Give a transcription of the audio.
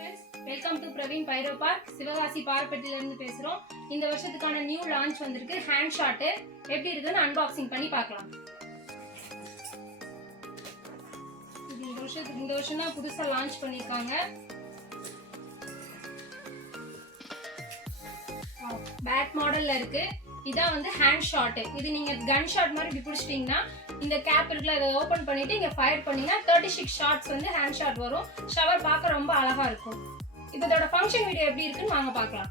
Welcome to Praveen pyro park. Sivakasi பாரப்பட்டில இருந்து பேசுறோம். இந்த வருஷத்துக்கான நியூ லான்ச் வந்திருக்கு. ஹேண்ட் ஷாட் எப்படி இருக்குன்னு அன்பாக்சிங் பண்ணி பார்க்கலாம். இந்த வருஷம் தான் புதுசா லான்ச் பண்ணிருக்காங்க. பேட் மாடல்ல இருக்கு. இதான் வந்து ஹேண்ட் ஷாட். இது நீங்க கன் ஷாட் மாதிரி இப்படி பிடிச்சிட்டீங்கன்னா இந்த கேப் இருக்குல்ல, இதை ஓபன் பண்ணிட்டு இங்க ஃபயர் பண்ணீங்கன்னா 36 ஷாட்ஸ் வந்து ஹேண்ட் ஷாட் வரும். ஷவர் பார்க்க ரொம்ப அழகா இருக்கும். இதோட ஃபங்க்ஷன் வீடியோ எப்படி இருக்குன்னு வாங்க பார்க்கலாம்.